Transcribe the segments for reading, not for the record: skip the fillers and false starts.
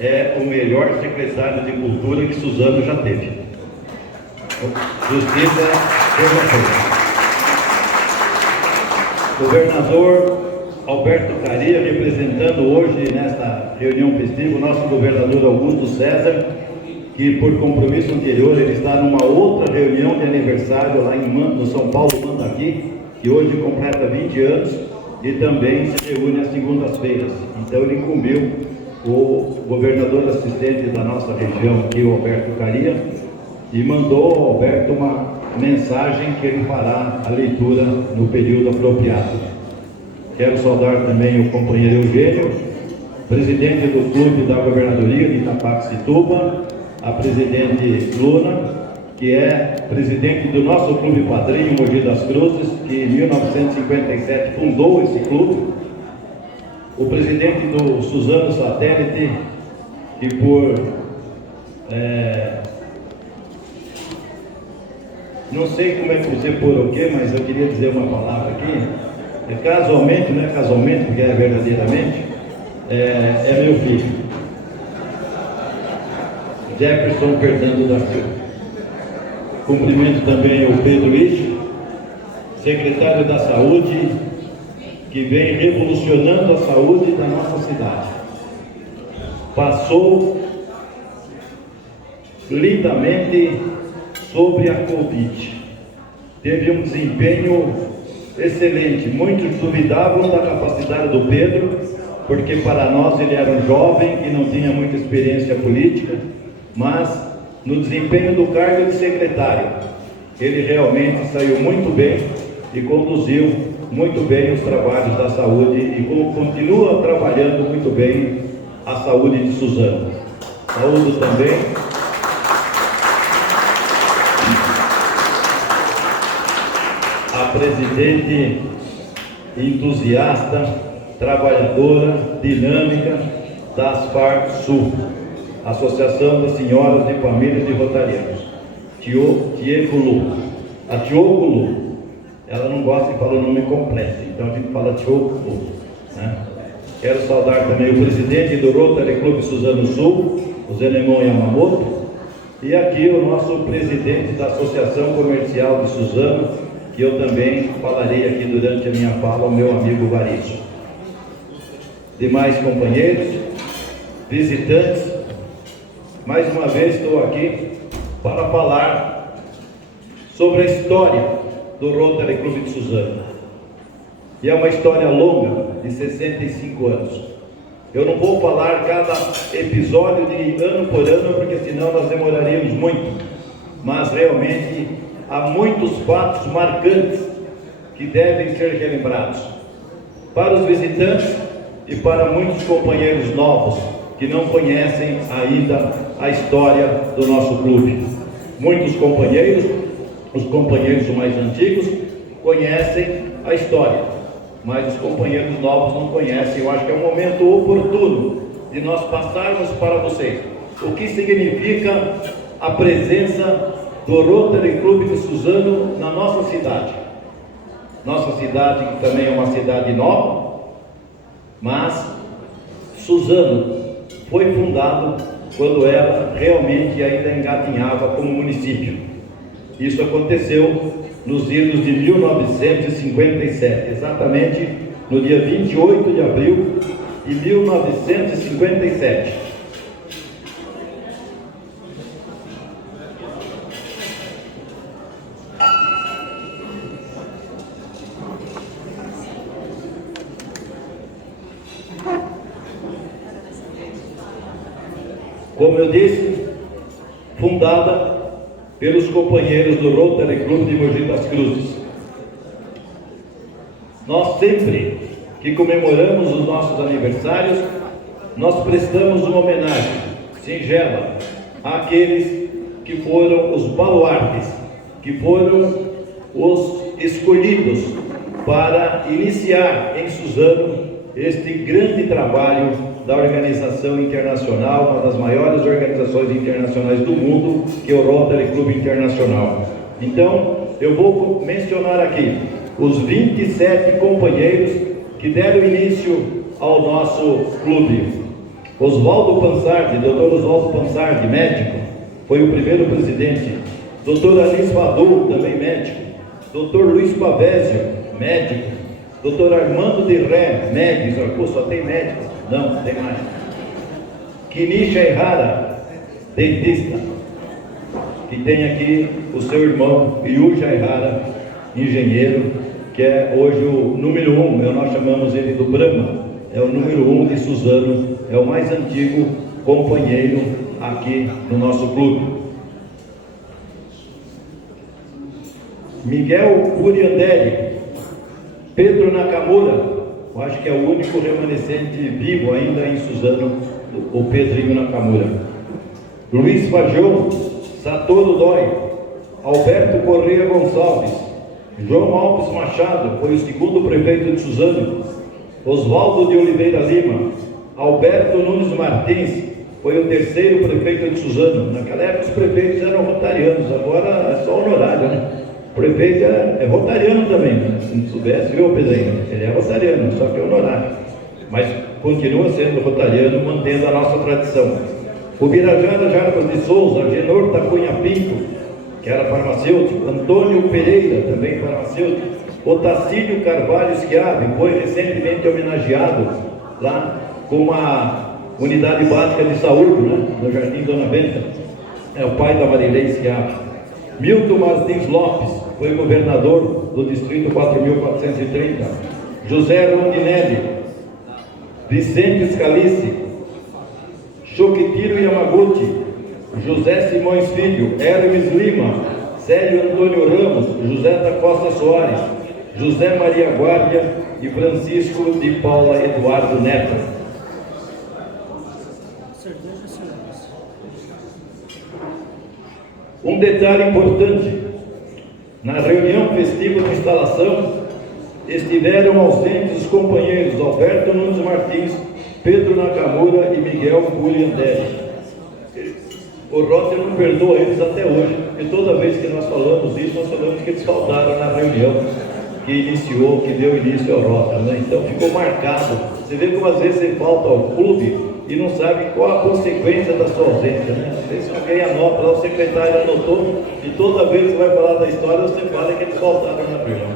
é o melhor secretário de Cultura que Suzano já teve. Justiça é governador Alberto Caria, representando hoje nesta reunião festiva o nosso governador Augusto César, que por compromisso anterior ele está numa outra reunião de aniversário lá no São Paulo Mandaqui, que hoje completa 20 anos e também se reúne às segundas-feiras. Então ele incumbiu o governador assistente da nossa região aqui, o Alberto Caria, e mandou ao Alberto uma mensagem que ele fará a leitura no período apropriado. Quero saudar também o companheiro Eugênio, presidente do clube da governadoria de Itapaxituba, a presidente Luna, que é presidente do nosso clube padrinho Mogi das Cruzes, que em 1957 fundou esse clube, o presidente do Suzano Satélite, que por não sei como é que você por o quê, mas eu queria dizer uma palavra aqui. Casualmente, não é casualmente, porque é verdadeiramente, é meu filho, Jefferson Fernando da Silva. Cumprimento também o Pedro Ixi, secretário da Saúde, que vem revolucionando a saúde da nossa cidade. Passou lindamente sobre a Covid. Teve um desempenho excelente. Muitos duvidavam da capacidade do Pedro, porque para nós ele era um jovem que não tinha muita experiência política, mas no desempenho do cargo de secretário, ele realmente saiu muito bem e conduziu muito bem os trabalhos da saúde e continua trabalhando muito bem a saúde de Suzano. Saúdo também a presidente entusiasta, trabalhadora, dinâmica da Aspar Sul, Associação das Senhoras de Famílias de Rotarianos, Tieculu. A Tioculu, ela não gosta de falar o nome completo, então a gente fala Tioculu, né? Quero saudar também o presidente do Rotary Clube Suzano Sul, o Zenemon Yamamoto, e aqui o nosso presidente da Associação Comercial de Suzano, que eu também falarei aqui durante a minha fala, o meu amigo Varizo. Demais companheiros, visitantes, mais uma vez estou aqui para falar sobre a história do Rotary Clube de Suzano. E é uma história longa, de 65 anos. Eu não vou falar cada episódio de ano por ano, porque senão nós demoraríamos muito. Mas realmente há muitos fatos marcantes que devem ser relembrados. Para os visitantes e para muitos companheiros novos que não conhecem ainda a história do nosso clube. Muitos companheiros, os companheiros mais antigos, conhecem a história, mas os companheiros novos não conhecem. Eu acho que é um momento oportuno de nós passarmos para vocês o que significa a presença do Rotary Clube de Suzano na nossa cidade. Nossa cidade que também é uma cidade nova, mas Suzano foi fundado quando ela realmente ainda engatinhava como município. Isso aconteceu nos idos de 1957, exatamente no dia 28 de abril de 1957. Como eu disse, fundada pelos companheiros do Rotary Club de Mogi das Cruzes. Nós sempre que comemoramos os nossos aniversários, nós prestamos uma homenagem singela àqueles que foram os baluartes, que foram os escolhidos para iniciar em Suzano este grande trabalho da organização internacional, uma das maiores organizações internacionais do mundo, que é o Rotary Club Internacional. Então, eu vou mencionar aqui os 27 companheiros que deram início ao nosso clube. Oswaldo Pansardi, Dr. Oswaldo Pansardi, médico, foi o primeiro presidente. Dr. Anis Fadul, também médico. Dr. Luiz Pavésio, médico. Dr. Armando de Ré, médico. Pô, só tem médico? Não, tem mais. Kinisha Ihara, dentista. E tem aqui o seu irmão, Yuja Ihara, engenheiro, que é hoje o número 1, nós chamamos ele do Brahma, é o número 1 de Suzano, é o mais antigo companheiro aqui no nosso clube. Miguel Curiandelli, Pedro Nakamura, eu acho que é o único remanescente vivo ainda em Suzano, o Pedrinho Nakamura. Luiz Fajão, Satoru Dói, Alberto Correia Gonçalves, João Alves Machado, foi o segundo prefeito de Suzano. Oswaldo de Oliveira Lima, Alberto Nunes Martins, foi o terceiro prefeito de Suzano. Naquela época os prefeitos eram rotarianos, agora é só honorário, né? O prefeito é rotariano também, né? Se não soubesse, viu, Pedrinho? Ele é rotariano, só que é honorário. Mas continua sendo rotariano, mantendo a nossa tradição. O Birajara Jarbas de Souza, Genor da Cunha Pinto, que era farmacêutico. Antônio Pereira, também farmacêutico. Otacílio Carvalho Schiavi, foi recentemente homenageado lá com uma unidade básica de saúde, né? No Jardim Dona Benta. É o pai da Marilei Schiavi. Milton Martins Lopes, foi governador do distrito 4.430. José Rondinelli, Vicente Scalice, Choquitiro Yamaguchi, José Simões Filho, Hermes Lima, Célio Antônio Ramos, José da Costa Soares, José Maria Guardia e Francisco de Paula Eduardo Neto. Um detalhe importante: na reunião festiva de instalação estiveram ausentes os companheiros Alberto Nunes Martins, Pedro Nakamura e Miguel Curiandelli. O Rota não perdoa eles até hoje, porque toda vez que nós falamos isso, nós falamos que eles faltaram na reunião que deu início ao Rota, né? Então ficou marcado. Você vê como às vezes você falta ao clube e não sabe qual a consequência da sua ausência, né? Às vezes alguém anota, lá o secretário anotou, e toda vez que você vai falar da história, você fala que eles faltaram na reunião.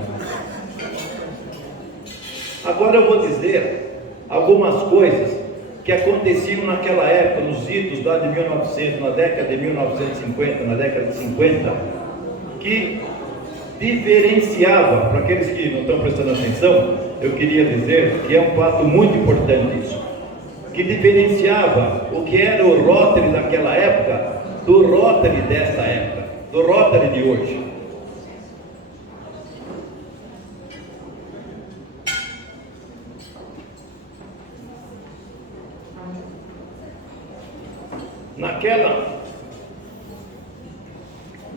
Agora eu vou dizer algumas coisas que aconteciam naquela época, nos idos lá de 1900, na década de 1950, na década de 50, que diferenciava, para aqueles que não estão prestando atenção, eu queria dizer que é um fato muito importante isso, que diferenciava o que era o Rotary daquela época do Rotary desta época, do Rotary de hoje.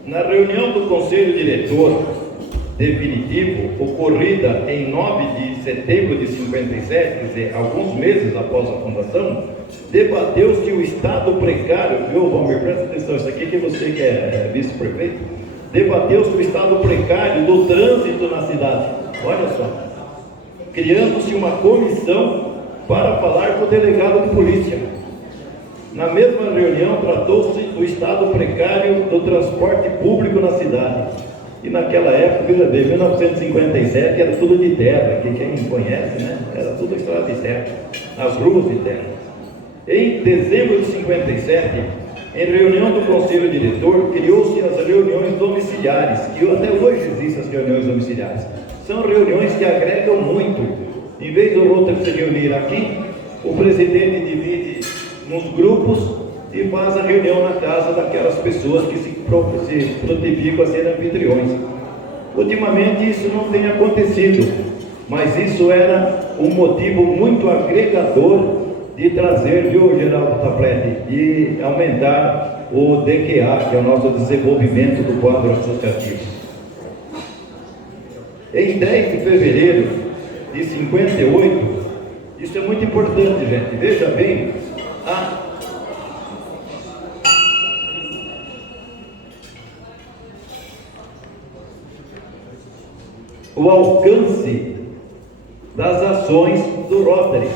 Na reunião do Conselho Diretor definitivo, ocorrida em 9 de setembro de 57, quer dizer, alguns meses após a fundação, debateu-se o estado precário, viu, Valmir, presta atenção, isso aqui que você que é vice-prefeito, debateu-se o estado precário do trânsito na cidade, olha só, criando-se uma comissão para falar com o delegado de polícia. Na mesma reunião, tratou-se do estado precário do transporte público na cidade. E naquela época, veja bem, 1957 era tudo de terra, que quem conhece, né? Era tudo estrada de terra, as ruas de terra. Em dezembro de 57, em reunião do Conselho Diretor, criou-se as reuniões domiciliares, que até hoje existem as reuniões domiciliares. São reuniões que agregam muito. Em vez do Rotary se reunir aqui, o presidente divide nos grupos e faz a reunião na casa daquelas pessoas que se prontificam a ser anfitriões. Ultimamente isso não tem acontecido, mas isso era um motivo muito agregador de trazer, viu, Geraldo Taplete, de aumentar o DQA, que é o nosso desenvolvimento do quadro associativo. Em 10 de fevereiro de 58, isso é muito importante, gente, veja bem, o alcance das ações do Rotary.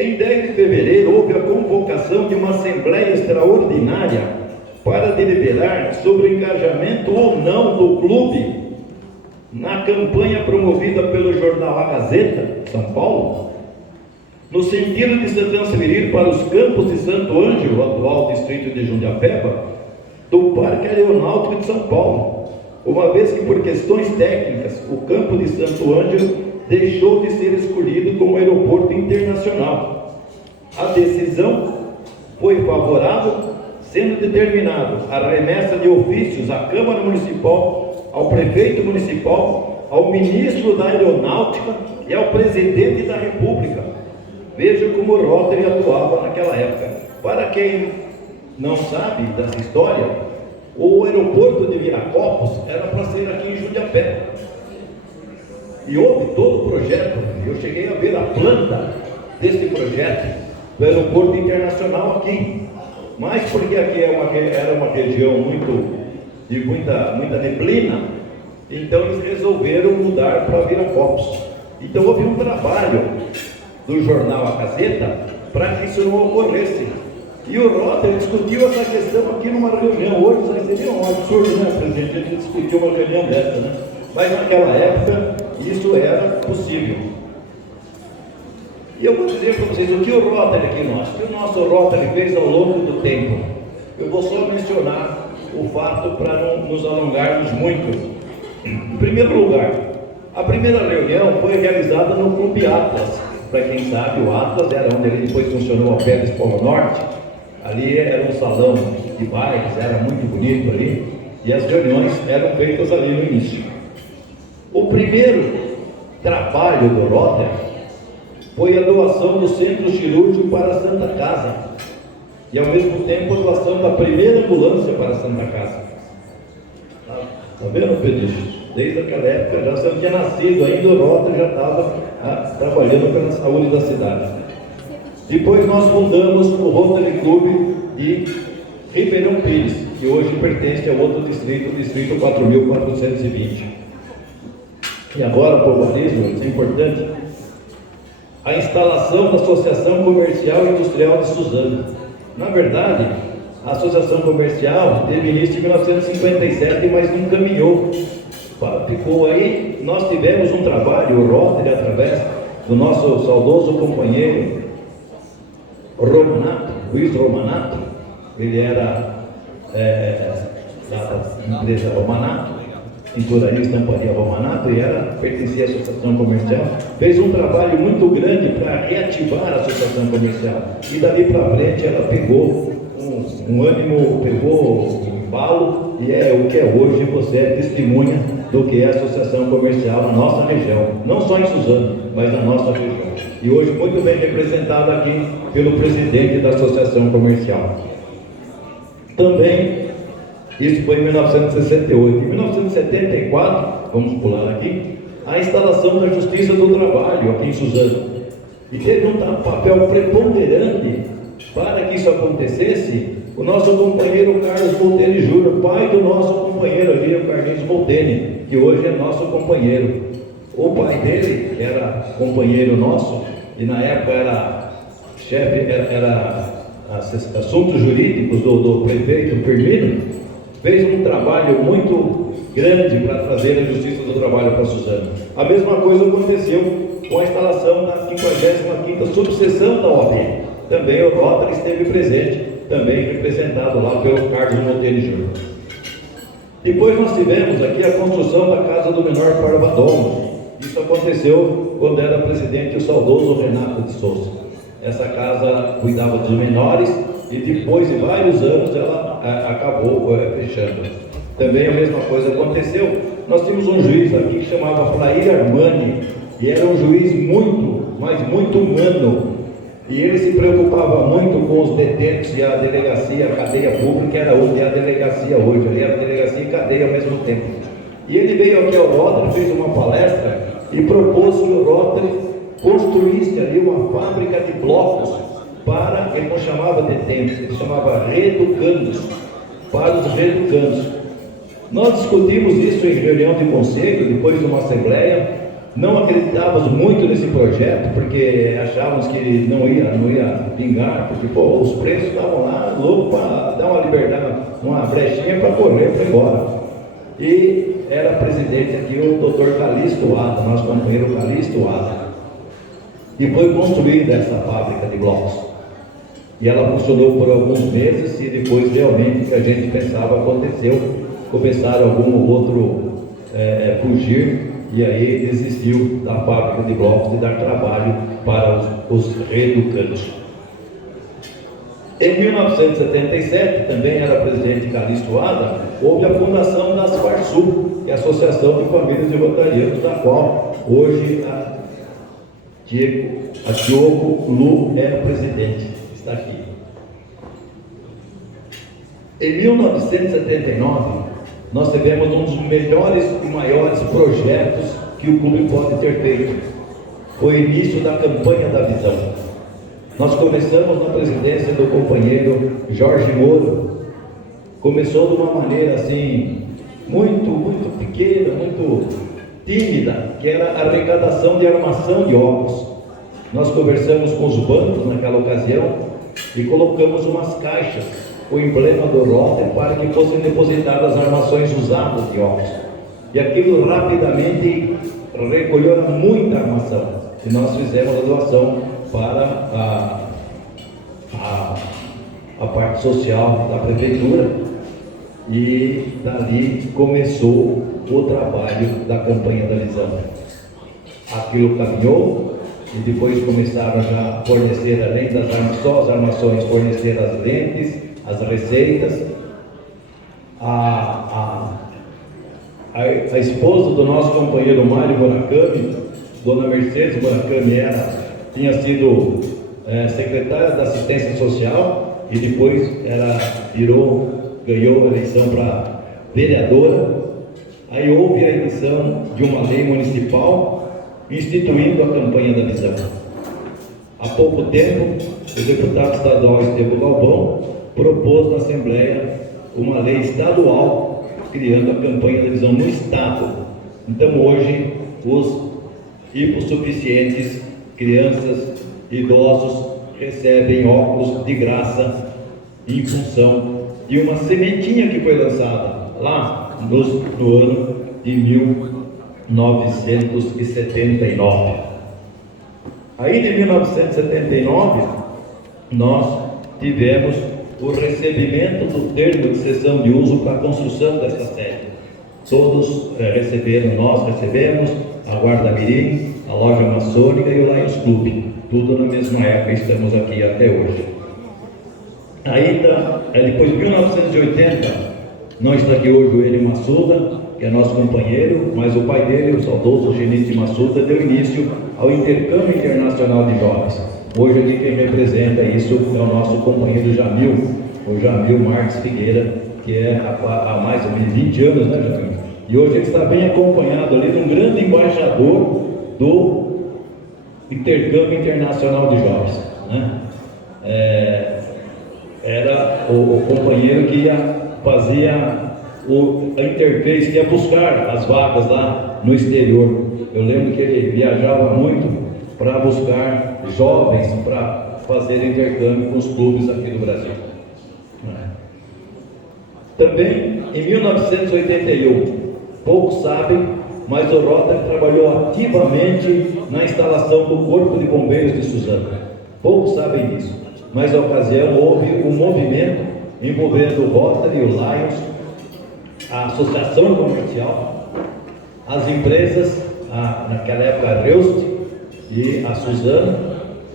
Em 10 de fevereiro houve a convocação de uma assembleia extraordinária para deliberar sobre o engajamento ou não do clube na campanha promovida pelo jornal A Gazeta, São Paulo, no sentido de se transferir para os campos de Santo Ângelo, atual distrito de Jundiapeba, do Parque Aeronáutico de São Paulo, uma vez que por questões técnicas o campo de Santo Ângelo deixou de ser escolhido como aeroporto internacional. A decisão foi favorável, sendo determinado a remessa de ofícios à Câmara Municipal, ao Prefeito Municipal, ao Ministro da Aeronáutica e ao Presidente da República. Veja como o Rotary atuava naquela época. Para quem não sabe dessa história, o aeroporto de Viracopos era para ser aqui em Jundiapé. E houve todo o projeto, eu cheguei a ver a planta desse projeto do aeroporto internacional aqui. Mas porque aqui era uma região de muita neblina, então eles resolveram mudar para Viracopos. Então houve um trabalho do jornal A Gazeta para que isso não ocorresse. E o Rotary discutiu essa questão aqui numa reunião. Hoje seria um absurdo, né, presidente? A gente discutiu uma reunião dessa, né? Mas naquela época isso era possível. E eu vou dizer para vocês o que o Rotary aqui o que o nosso Rotary fez ao longo do tempo. Eu vou só mencionar o fato para não nos alongarmos muito. Em primeiro lugar, a primeira reunião foi realizada no Clube Atlas. Para quem sabe, o Atlas era onde ele depois funcionou a pé do Polo Norte. Ali era um salão de bailes, era muito bonito ali, e as reuniões eram feitas ali no início. O primeiro trabalho do Rotary foi a doação do centro cirúrgico para a Santa Casa, e ao mesmo tempo a doação da primeira ambulância para a Santa Casa. Está vendo, Pedro? Desde aquela época, já você tinha nascido ainda, o Rotary já estava trabalhando pela saúde da cidade. Depois nós fundamos o Rotary Clube de Ribeirão Pires, que hoje pertence a outro distrito, o distrito 4.420. E agora, por batismo, isso é importante, a instalação da Associação Comercial e Industrial de Suzano. Na verdade, a Associação Comercial teve início em 1957, mas não caminhou. Ficou aí. Nós tivemos um trabalho, o Rotary, através do nosso saudoso companheiro Romanato, Luiz Romanato. Ele era da empresa Romanato, Tinturaria Estamparia Romanato, e pertencia à Associação Comercial. Fez um trabalho muito grande para reativar a Associação Comercial, e dali para frente ela pegou um ânimo, pegou um embalo, e é o que é hoje. Você é testemunha do que é a Associação Comercial na nossa região, não só em Suzano, mas na nossa região, e hoje muito bem representado aqui pelo presidente da Associação Comercial. Também, isso foi em 1968. Em 1974, vamos pular aqui, a instalação da Justiça do Trabalho aqui em Suzano, e teve um papel preponderante para que isso acontecesse o nosso companheiro Carlos Molteni Júnior, pai do nosso companheiro ali, o Carlinhos Molteni, que hoje é nosso companheiro. O pai dele era companheiro nosso, e na época era chefe, era assuntos jurídicos do prefeito Firmino. Fez um trabalho muito grande para trazer a Justiça do Trabalho para Suzano. A mesma coisa aconteceu com a instalação da 55ª subseção da OAB. Também o Rotary esteve presente, também representado lá pelo Carlos Molteni Júnior. Depois nós tivemos aqui a construção da Casa do Menor Parvadomo. Isso aconteceu quando era presidente o saudoso Renato de Souza. Essa casa cuidava dos menores, e depois de vários anos ela acabou fechando. Também a mesma coisa aconteceu. Nós tínhamos um juiz aqui que chamava Flair Armani, e era um juiz muito, mas muito humano, e ele se preocupava muito com os detentos, e a delegacia, a cadeia pública era onde é a delegacia hoje, ali era a delegacia e cadeia ao mesmo tempo. E ele veio aqui ao Rotary, fez uma palestra e propôs que o Rotary construísse ali uma fábrica de blocos para, ele não chamava detentos, ele chamava reeducandos, para os reeducandos. Nós discutimos isso em reunião de conselho, depois de uma assembleia, Não acreditávamos muito nesse projeto, porque achávamos que não ia vingar, porque os preços estavam lá loucos para dar uma liberdade, uma brechinha para correr para embora. E era presidente aqui o Dr. Calixto Ada, nosso companheiro Calixto Ada. E foi construída essa fábrica de blocos. E ela funcionou por alguns meses e depois realmente o que a gente pensava aconteceu. Começaram algum outro fugir e aí desistiu da fábrica de blocos de dar trabalho para os reeducandos. Em 1977, também era presidente Calixto Ada, houve a fundação da Farsul, que é a Associação de Famílias de Rotarianos, da qual hoje a Diogo Lu é o presidente, está aqui. Em 1979, nós tivemos um dos melhores e maiores projetos que o clube pode ter feito. Foi o início da campanha da visão. Nós começamos na presidência do companheiro Jorge Moro. Começou de uma maneira assim, muito pequena, muito tímida, que era a arrecadação de armação de óculos. Nós conversamos com os bancos naquela ocasião e colocamos umas caixas, o emblema do Rotary, para que fossem depositadas armações usadas de óculos. E aquilo rapidamente recolheu muita armação. E nós fizemos a doação para a parte social da prefeitura. E dali começou o trabalho da campanha da visão. Aquilo caminhou e depois começaram já a fornecer, além das só as armações, fornecer as lentes, as receitas. A esposa do nosso companheiro Mário Murakami, dona Mercedes Murakami, tinha sido secretária da assistência social e depois ela ganhou a eleição para vereadora. Aí houve a edição de uma lei municipal instituindo a campanha da visão. Há pouco tempo, o deputado estadual Estevam Galvão propôs na Assembleia uma lei estadual criando a campanha da visão no Estado. Então hoje, os hipossuficientes, crianças, idosos, recebem óculos de graça em função de uma sementinha que foi lançada lá no ano de 1979. Aí de 1979 nós tivemos o recebimento do termo de cessão de uso para a construção dessa sede. Todos receberam, nós recebemos, a Guarda Mirim, a Loja Maçônica e o Lions Club, tudo na mesma época, estamos aqui até hoje. Ainda, depois de 1980, não está aqui hoje o Enio Massuda, que é nosso companheiro, mas o pai dele, o saudoso Genite Massuda, deu início ao intercâmbio internacional de jovens. Hoje aqui quem representa isso é o nosso companheiro Jamil, o Jamil Marques Figueira, que é há mais ou menos 20 anos, né, Jamil? E hoje ele está bem acompanhado ali de um grande embaixador do intercâmbio internacional de jovens, né? Era o companheiro que fazia a interface, que ia buscar as vagas lá no exterior. Eu lembro que ele viajava muito para buscar jovens para fazer intercâmbio com os clubes aqui do Brasil. Também em 1981, poucos sabem, mas o Rotary trabalhou ativamente na instalação do Corpo de Bombeiros de Suzano. Poucos sabem disso, mas na ocasião houve um movimento envolvendo o Rotary, o Lions, a Associação Comercial, as empresas, naquela época a Reust e a Suzano.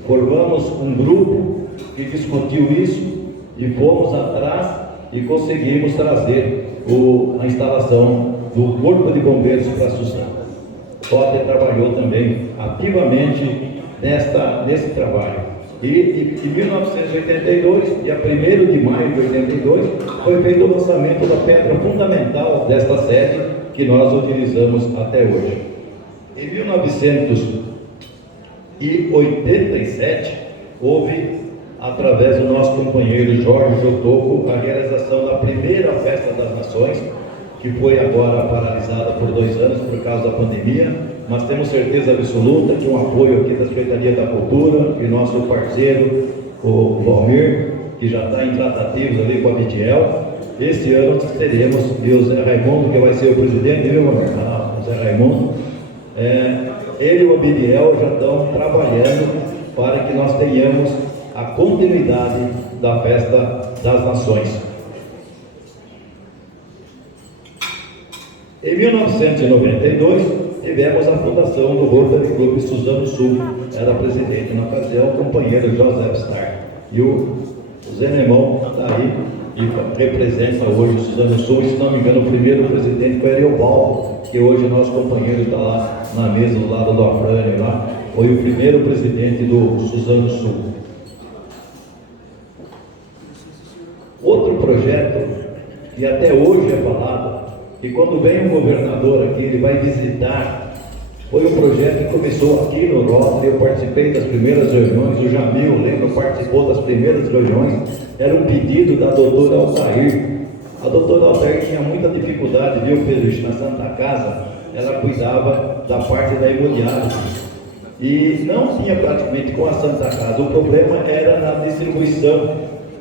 Formamos um grupo que discutiu isso e fomos atrás e conseguimos trazer a instalação do Corpo de Bombeiros para a Suzano. O Rotary trabalhou também ativamente nesse trabalho. E em 1982, dia 1º de maio de 82, foi feito o lançamento da pedra fundamental desta sede que nós utilizamos até hoje. Em 1987, houve, através do nosso companheiro Jorge Jotoco, a realização da primeira Festa das Nações, que foi agora paralisada por 2 anos por causa da pandemia, mas temos certeza absoluta que um apoio aqui da Secretaria da Cultura e nosso parceiro, o Valmir, que já está em tratativos ali com a Vidiel. Este ano teremos, e o Zé Raimundo, que vai ser o presidente, viu, Valmir? O Zé Raimundo, ele e o Abidiel já estão trabalhando para que nós tenhamos a continuidade da Festa das Nações. Em 1992, tivemos a fundação do Rotary Club Suzano Sul. Era presidente na ocasião, o companheiro José Starr. E o Zenemão está aí e representa hoje o Suzano Sul. E, se não me engano, o primeiro presidente foi Ariobaldo, que hoje nosso companheiro está lá na mesa do lado do Afrânio, lá. Foi o primeiro presidente do Suzano Sul. Outro projeto, que até hoje é falado, e quando vem um governador aqui, ele vai visitar, foi um projeto que começou aqui no Rotary. Eu participei das primeiras reuniões, o Jamil, lembro, participou das primeiras reuniões. Era um pedido da doutora Altair. A doutora Altair tinha muita dificuldade, viu, Pedro, na Santa Casa. Ela cuidava da parte da hemodiálise e não tinha praticamente com a Santa Casa. O problema era na distribuição,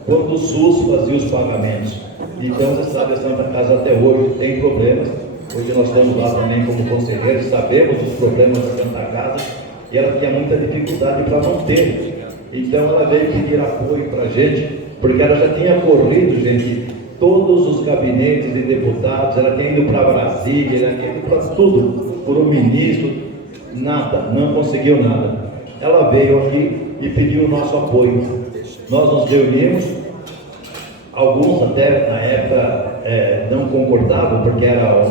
quando o SUS fazia os pagamentos. Então, você sabe, a Santa Casa até hoje tem problemas. Hoje nós estamos lá também como conselheiros, sabemos os problemas da Santa Casa, e ela tinha muita dificuldade para manter. Então ela veio pedir apoio para a gente, porque ela já tinha corrido, gente, todos os gabinetes de deputados, ela tinha ido para Brasília, ela tinha ido para tudo, por um ministro, nada, não conseguiu nada. Ela veio aqui e pediu o nosso apoio. Nós nos reunimos, alguns até na época não concordavam, porque era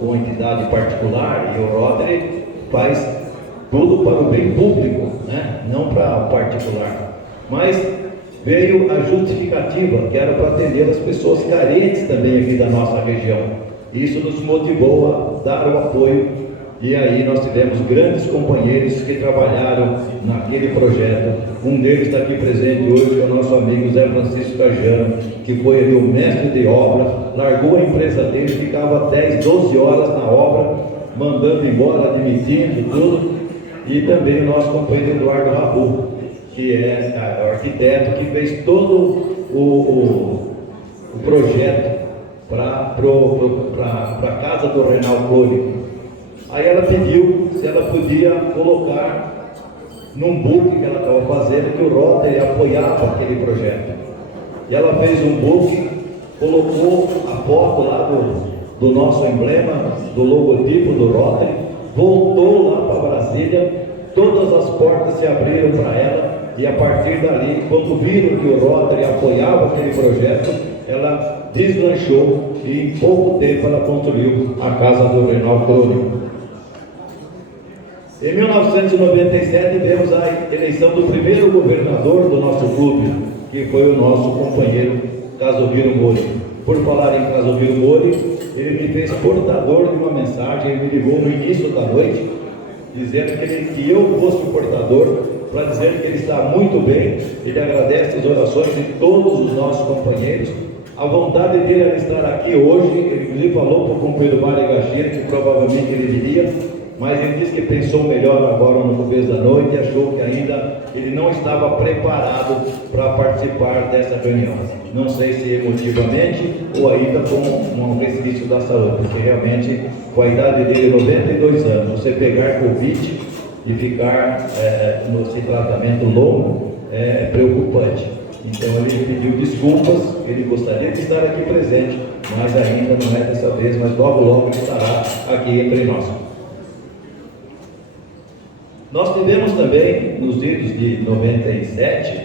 uma entidade particular, e o Rotary faz tudo para o bem público, né? Não para o particular. Mas veio a justificativa, que era para atender as pessoas carentes também aqui da nossa região. Isso nos motivou a dar o apoio, e aí nós tivemos grandes companheiros que trabalharam naquele projeto. Um deles está aqui presente hoje, que é o nosso amigo Zé Francisco Cajano, que foi ali o mestre de obra, largou a empresa dele, ficava 10, 12 horas na obra, mandando embora, admitindo tudo. E também o nosso companheiro Eduardo Rabu, que é o arquiteto que fez todo o projeto para a casa do Renal Cole. Aí ela pediu se ela podia colocar num book que ela estava fazendo, que o Rotary apoiava aquele projeto. E ela fez um book, colocou a foto lá do nosso emblema, do logotipo do Rotary, voltou lá para Brasília, todas as portas se abriram para ela, e a partir dali, quando viram que o Rotary apoiava aquele projeto, ela deslanchou e em pouco tempo ela construiu a casa do Renal Crônico. Em 1997 tivemos a eleição do primeiro governador do nosso clube, que foi o nosso companheiro Casoviro Mori. Por falar em Casoviro Mori, ele me fez portador de uma mensagem. Ele me ligou no início da noite, dizendo que eu fosse o portador, para dizer que ele está muito bem. Ele agradece as orações de todos os nossos companheiros. A vontade dele era estar aqui hoje. Ele inclusive falou para o companheiro Mário Gachira que provavelmente ele viria, mas ele disse que pensou melhor agora no começo da noite e achou que ainda ele não estava preparado para participar dessa reunião. Não sei se emotivamente ou ainda com um resquício da saúde, porque realmente com a idade dele, 92 anos, você pegar Covid e ficar nesse tratamento longo é preocupante. Então ele pediu desculpas, ele gostaria de estar aqui presente, mas ainda não é dessa vez, mas logo logo estará aqui entre nós. Nós tivemos também, nos idos de 97,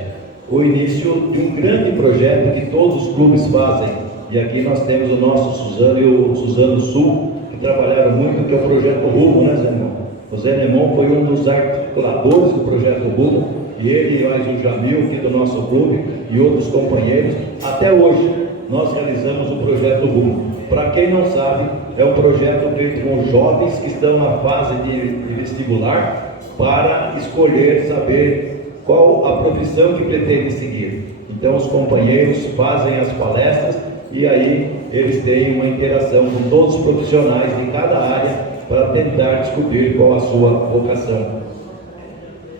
o início de um grande projeto que todos os clubes fazem, e aqui nós temos o nosso Suzano e o Suzano Sul, que trabalharam muito, que é o Projeto Rumo, né, Zé Nemão? O Zé Nemão foi um dos articuladores do Projeto Rumo, e ele e mais o Jamil, aqui do nosso clube, e outros companheiros. Até hoje, nós realizamos o Projeto Rumo. Para quem não sabe, é um projeto feito com jovens que estão na fase de vestibular, para escolher, saber qual a profissão que pretende seguir. Então os companheiros fazem as palestras e aí eles têm uma interação com todos os profissionais de cada área para tentar descobrir qual a sua vocação.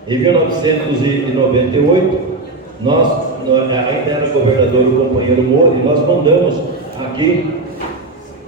Em 1998, ainda era governador o companheiro Mori, nós mandamos aqui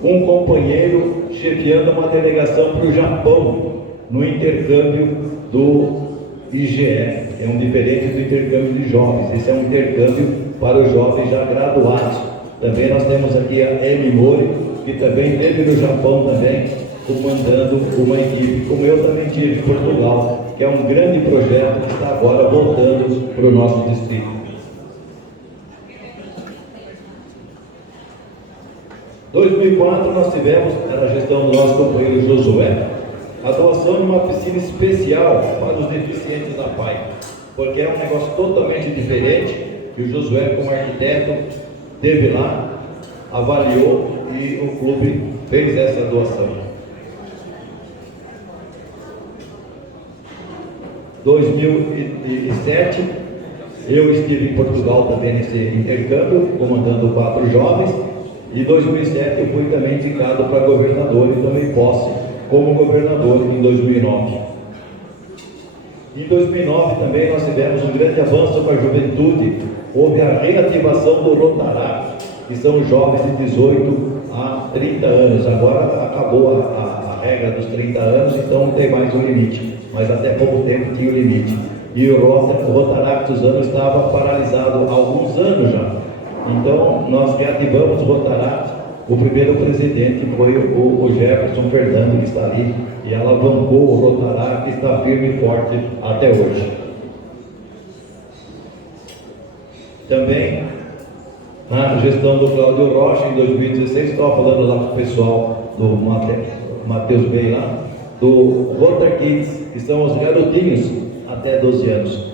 um companheiro chefiando uma delegação para o Japão, no intercâmbio do IGE. É um diferente do intercâmbio de jovens, esse é um intercâmbio para os jovens já graduados. Também nós temos aqui a Emi Mori, que também esteve no Japão também, comandando uma equipe, como eu também tive em Portugal, que é um grande projeto que está agora voltando para o nosso distrito. 2004 nós tivemos, era a gestão do nosso companheiro Josué, a doação de uma piscina especial para os deficientes da PAI, porque é um negócio totalmente diferente, e o Josué, como arquiteto, esteve lá, avaliou e o clube fez essa doação. 2007, eu estive em Portugal também nesse intercâmbio, comandando 4 jovens, e em 2007 eu fui também indicado para governador e tomei posse como governador em 2009. Em 2009 também nós tivemos um grande avanço para a juventude, houve a reativação do Rotaract, que são os jovens de 18 a 30 anos, agora acabou a regra dos 30 anos, então não tem mais um limite, mas até pouco tempo tinha o limite. E o Rotaract dos anos estava paralisado há alguns anos já, então nós reativamos o Rotaract. O primeiro presidente foi o Jefferson Fernando, que está ali, e alavancou o Rotaract, que está firme e forte até hoje. Também, na gestão do Cláudio Rocha, em 2016, estava falando lá com o pessoal do Matheus Bey lá, do Water Kids, que são os garotinhos até 12 anos.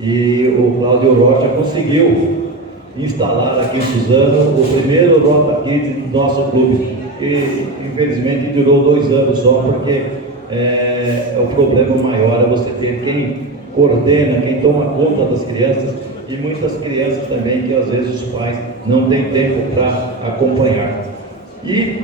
E o Cláudio Rocha conseguiu instalar aqui em Suzano o primeiro Rota Kids do nosso clube, que infelizmente durou 2 anos só, porque o problema maior é você ter quem coordena, quem toma conta das crianças, e muitas crianças também que às vezes os pais não têm tempo para acompanhar. E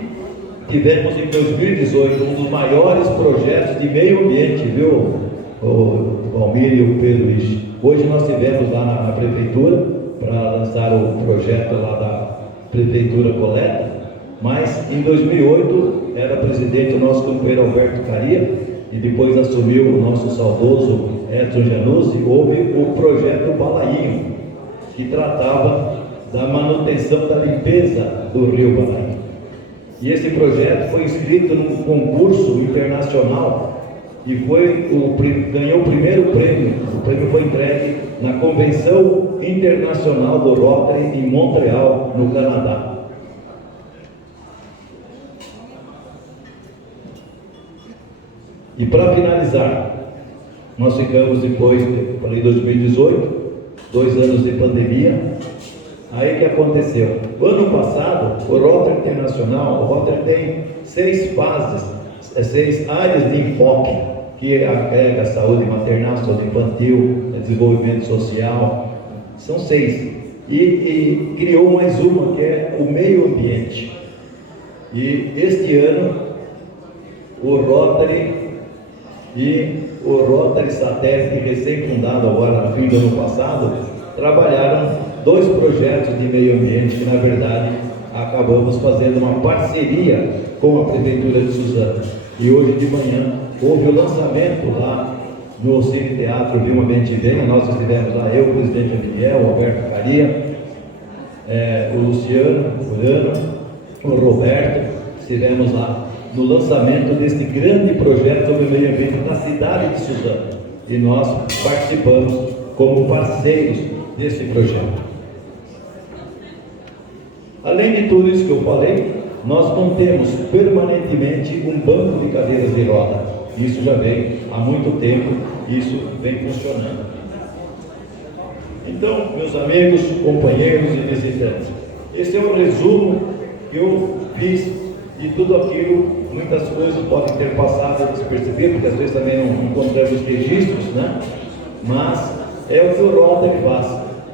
tivemos em 2018 um dos maiores projetos de meio ambiente, viu, o Valmir e o Pedro Ixi. Hoje nós tivemos lá na prefeitura para lançar o projeto lá da Prefeitura Coleta, mas em 2008 era presidente o nosso companheiro Alberto Caria, e depois assumiu o nosso saudoso Edson Januzzi. Houve o projeto Balainho, que tratava da manutenção da limpeza do rio Balainho. E esse projeto foi inscrito num concurso internacional e ganhou o primeiro prêmio. O prêmio foi entregue na Convenção Internacional do Rotary em Montreal, no Canadá. E para finalizar, nós ficamos depois, falei 2018, 2 anos de pandemia. Aí que aconteceu? O ano passado, o Rotary Internacional, o Rotary tem 6 fases, 6 áreas de enfoque, que agrega saúde maternal, saúde infantil, desenvolvimento social, são 6. E criou mais uma, que é o meio ambiente. E este ano, o Rotary e o Rotary Satélite, recém-fundado agora no fim do ano passado, trabalharam 2 projetos de meio ambiente que, na verdade, acabamos fazendo uma parceria com a Prefeitura de Suzano. E hoje de manhã houve o lançamento lá no Cine Teatro Vilma Bentivena. Nós estivemos lá, eu, o presidente Miguel, o Alberto Caria, o Luciano, o Urano, o Roberto, estivemos lá no lançamento desse grande projeto sobre o meio ambiente na cidade de Suzano. E nós participamos como parceiros desse projeto. Além de tudo isso que eu falei, nós mantemos permanentemente um banco de cadeiras de roda. Isso já vem há muito tempo, isso vem funcionando. Então, meus amigos, companheiros e visitantes, esse é o resumo que eu fiz de tudo aquilo. Muitas coisas podem ter passado despercebidas, porque às vezes também não encontramos registros, né? Mas é o que o Rotary faz,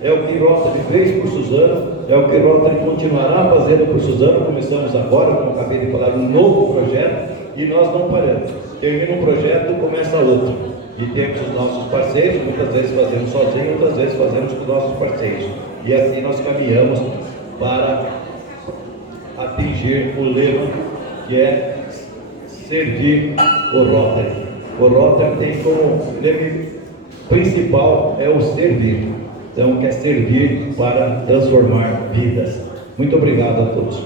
é o que o Rotary fez por Suzano, é o que o Rotary continuará fazendo por Suzano. Começamos agora, como acabei de falar, um novo projeto, e nós não paramos. Termina um projeto, começa outro. E temos os nossos parceiros, muitas vezes fazemos sozinhos, outras vezes fazemos com os nossos parceiros. E assim nós caminhamos para atingir o lema que é servir o Rotary. O Rotary tem como lema principal é o servir. Então quer servir para transformar vidas. Muito obrigado a todos.